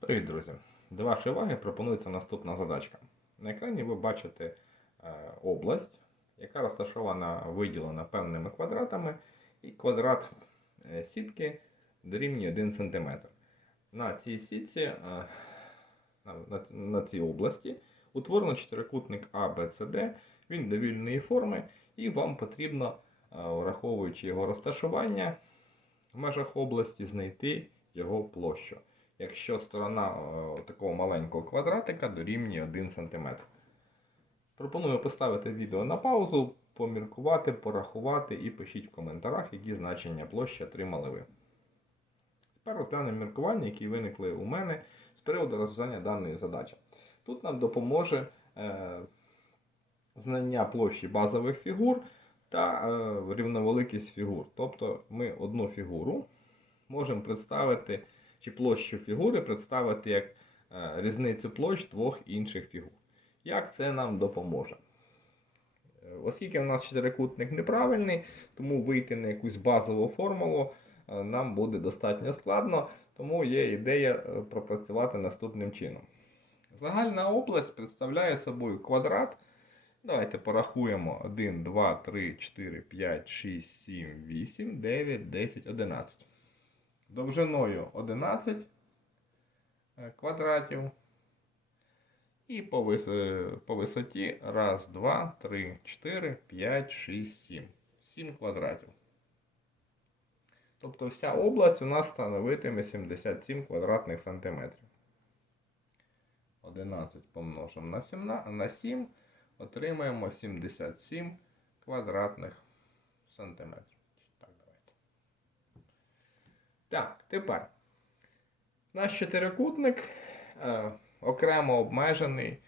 Привіт, друзі! До вашої уваги пропонується наступна задачка. На екрані ви бачите е, область, яка розташована, виділена певними квадратами, і квадрат е, сітки дорівнює 1 см. На цій сітці, е, на, цій області, утворено чотирикутник ABCD, він довільної форми, і вам потрібно, враховуючи його розташування, в межах області знайти його площу якщо сторона е, такого маленького квадратика дорівнює 1 см. Пропоную поставити відео на паузу, поміркувати, порахувати і пишіть в коментарях, які значення площі отримали ви. Тепер розглянемо міркування, які виникли у мене з приводу розв'язання даної задачі. Тут нам допоможе е, знання площі базових фігур та е, рівновеликість фігур. Тобто ми одну фігуру можемо представити чи площу фігури представити як е, різницю площ двох інших фігур. Як це нам допоможе? Е, Оскільки в нас чотирикутник неправильний, тому вийти на якусь базову формулу е, нам буде достатньо складно, тому є ідея пропрацювати наступним чином. Загальна область представляє собою квадрат. Давайте порахуємо 1, 2, 3, 4, 5, 6, 7, 8, 9, 10, 11 довжиною 11 е, квадратів. І по, вис... по висоті 1, 2, 3, 4, 5, 6, 7. 7 квадратів. Тобто вся область у нас становитиме 77 квадратних сантиметрів. 11 помножимо на 7, на 7 отримаємо 77 квадратних сантиметрів. Так, тепер. Наш чотирикутник е, окремо обмежений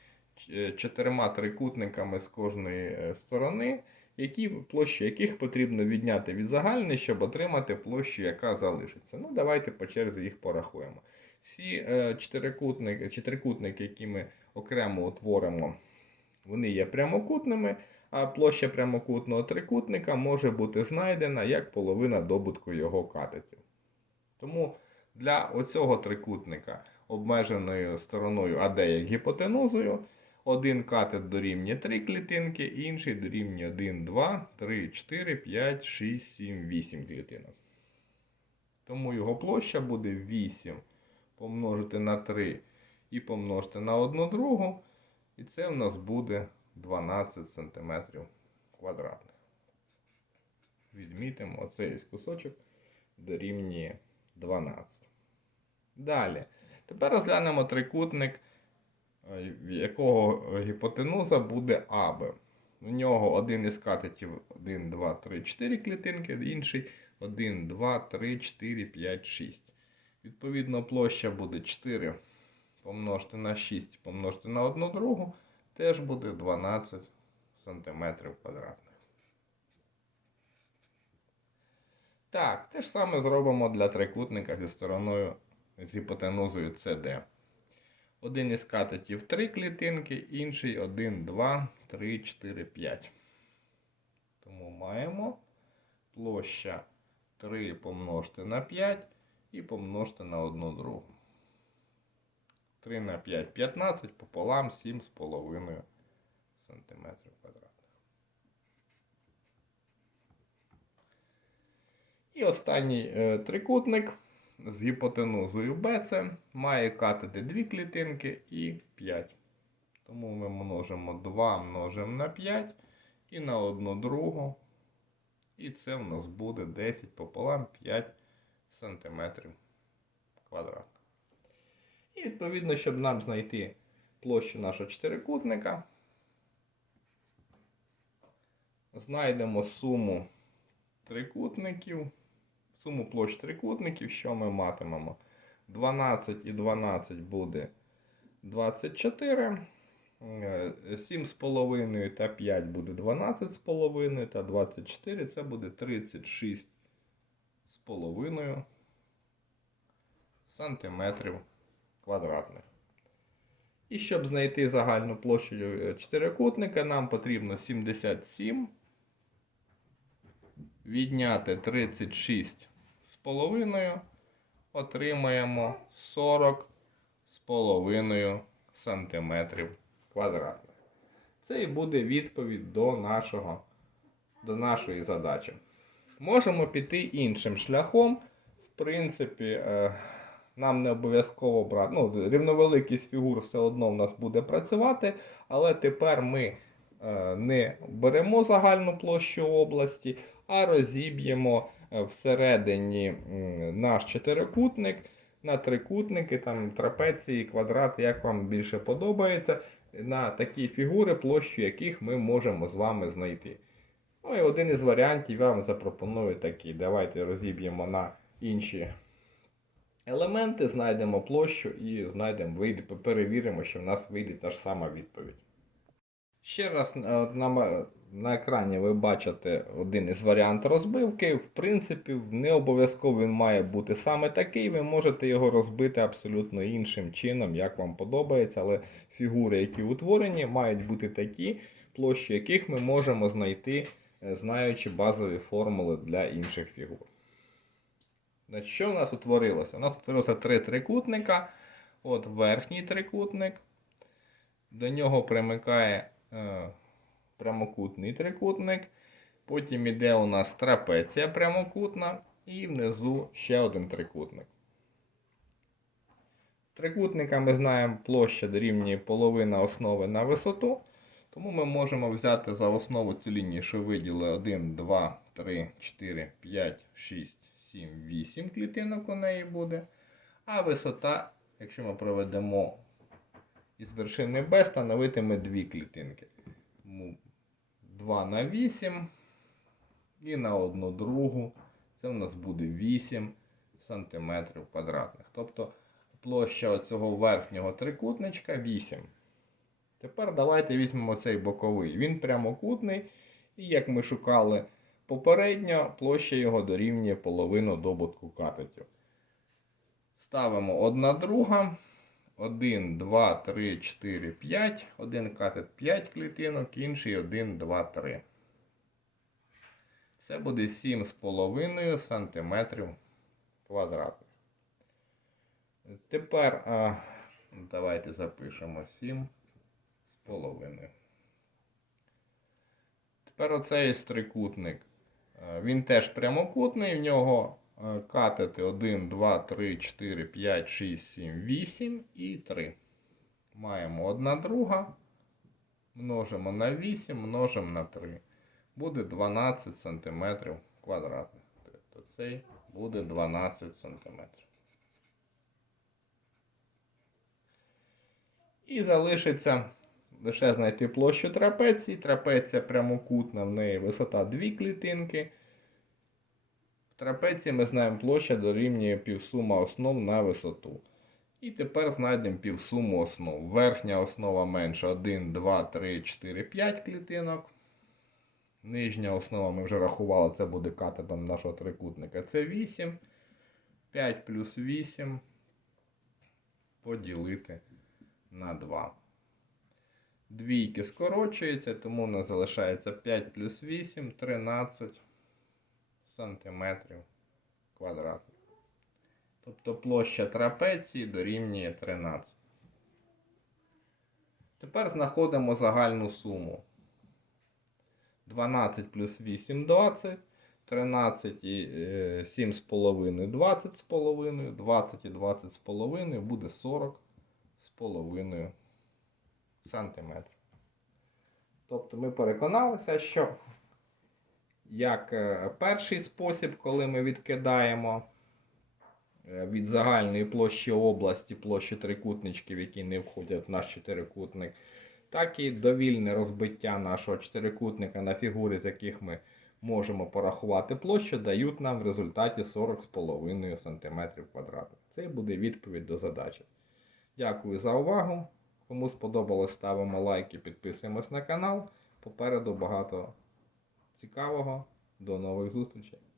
е, чотирма трикутниками з кожної е, сторони, які, площу яких потрібно відняти від загальної, щоб отримати площу, яка залишиться. Ну, давайте по черзі їх порахуємо. Всі е, чотирикутники, чотирикутники, які ми окремо утворимо, вони є прямокутними, а площа прямокутного трикутника може бути знайдена як половина добутку його катетів. Тому для оцього трикутника обмеженою стороною АД як гіпотенузою, один катет дорівнює 3 клітинки, інший дорівнює 1, 2, 3, 4, 5, 6, 7, 8 клітинок. Тому його площа буде 8 помножити на 3 і помножити на 1 другу. І це в нас буде 12 см квадратних. Відмітимо оцей кусочок дорівнює 12. Далі. Тепер розглянемо трикутник, е, в якого гіпотенуза буде АБ. У нього один із катетів 1, 2, 3, 4 клітинки, інший 1, 2, 3, 4, 5, 6. Відповідно, площа буде 4 помножити на 6 помножити на 1 другу, теж буде 12 см квадратних. Так, те ж саме зробимо для трикутника зі стороною з гіпотенузою CD. Один із катетів 3 клітинки, інший 1, 2, 3, 4, 5. Тому маємо площа 3 помножити на 5 і помножити на 1 другу. 3 на 5 15 пополам 7,5 см квадратних. І останній е, трикутник з гіпотенузою BC має катети 2 клітинки і 5. Тому ми множимо 2 множимо на 5 і на 1 другу. І це в нас буде 10 пополам 5 см квадратних. І відповідно, щоб нам знайти площу нашого чотирикутника, знайдемо суму трикутників, суму площ трикутників, що ми матимемо. 12 і 12 буде 24. 7,5 та 5 буде 12,5 та 24 це буде 36,5 сантиметрів квадратних. І щоб знайти загальну площу е, чотирикутника, нам потрібно 77 відняти 36 з половиною, отримаємо 40 з половиною сантиметрів квадратних. Це і буде відповідь до, нашого, до нашої задачі. Можемо піти іншим шляхом. В принципі, е, нам не обов'язково брати. Ну, рівновеликість фігур все одно в нас буде працювати, але тепер ми е, не беремо загальну площу області, а розіб'ємо е, всередині наш чотирикутник на трикутники, там трапеції, квадрати, як вам більше подобається, на такі фігури, площу яких ми можемо з вами знайти. Ну і один із варіантів я вам запропоную такий. Давайте розіб'ємо на інші елементи, знайдемо площу і знайдемо, перевіримо, що в нас вийде та ж сама відповідь. Ще раз е, на, на екрані ви бачите один із варіантів розбивки. В принципі, не обов'язково він має бути саме такий. Ви можете його розбити абсолютно іншим чином, як вам подобається, але фігури, які утворені, мають бути такі, площі яких ми можемо знайти, е, знаючи базові формули для інших фігур. Що в нас утворилося? У нас утворилося три трикутника. От верхній трикутник. До нього примикає прямокутний трикутник. Потім іде у нас трапеція прямокутна. І внизу ще один трикутник. Трикутника ми знаємо площа дорівнює половина основи на висоту. Тому ми можемо взяти за основу цю лінію, що виділи 1, 2, 3, 4, 5, 6, 7, 8 клітинок у неї буде. А висота, якщо ми проведемо із вершини B, становитиме дві клітинки. Тому 2 на 8 і на одну другу. Це у нас буде 8 см квадратних. Тобто площа цього верхнього трикутничка 8. Тепер давайте візьмемо цей боковий. Він прямокутний, і як ми шукали попередньо, площа його дорівнює половину добутку катетів. Ставимо одна друга. 1, 2, 3, 4, 5. Один катет 5 клітинок, інший 1, 2, 3. Це буде 7,5 см квадратних. Тепер а, давайте запишемо 7 з половиною. Тепер оцей трикутник. Він теж прямокутний, в нього катети 1, 2, 3, 4, 5, 6, 7, 8 і 3. Маємо одна друга. Множимо на 8, множимо на 3. Буде 12 см квадратних. Тобто цей буде 12 см. І залишиться лише знайти площу трапеції. Трапеція прямокутна, в неї висота 2 клітинки. Трапеції ми знаємо площа дорівнює півсума основ на висоту. І тепер знайдемо півсуму основ. Верхня основа менша 1, 2, 3, 4, 5 клітинок. Нижня основа ми вже рахували, це буде катетом нашого трикутника. Це 8. 5 плюс 8 поділити на 2. Двійки скорочуються, тому у нас залишається 5 плюс 8, 13 сантиметрів квадратних. Тобто площа трапеції дорівнює 13. Тепер знаходимо загальну суму. 12 плюс 8 20, 13 і е, 7 з половиною 20 з половиною, 20 і 20 з половиною буде 40 з половиною сантиметрів. Тобто ми переконалися, що як е, перший спосіб, коли ми відкидаємо е, від загальної площі області площі трикутничків, які не входять в наш чотирикутник, так і довільне розбиття нашого чотирикутника на фігури, з яких ми можемо порахувати площу, дають нам в результаті 40,5 см квадратних. Це буде відповідь до задачі. Дякую за увагу. Кому сподобалось, ставимо лайки, підписуємось на канал. Попереду багато цікавого. До нових зустрічей!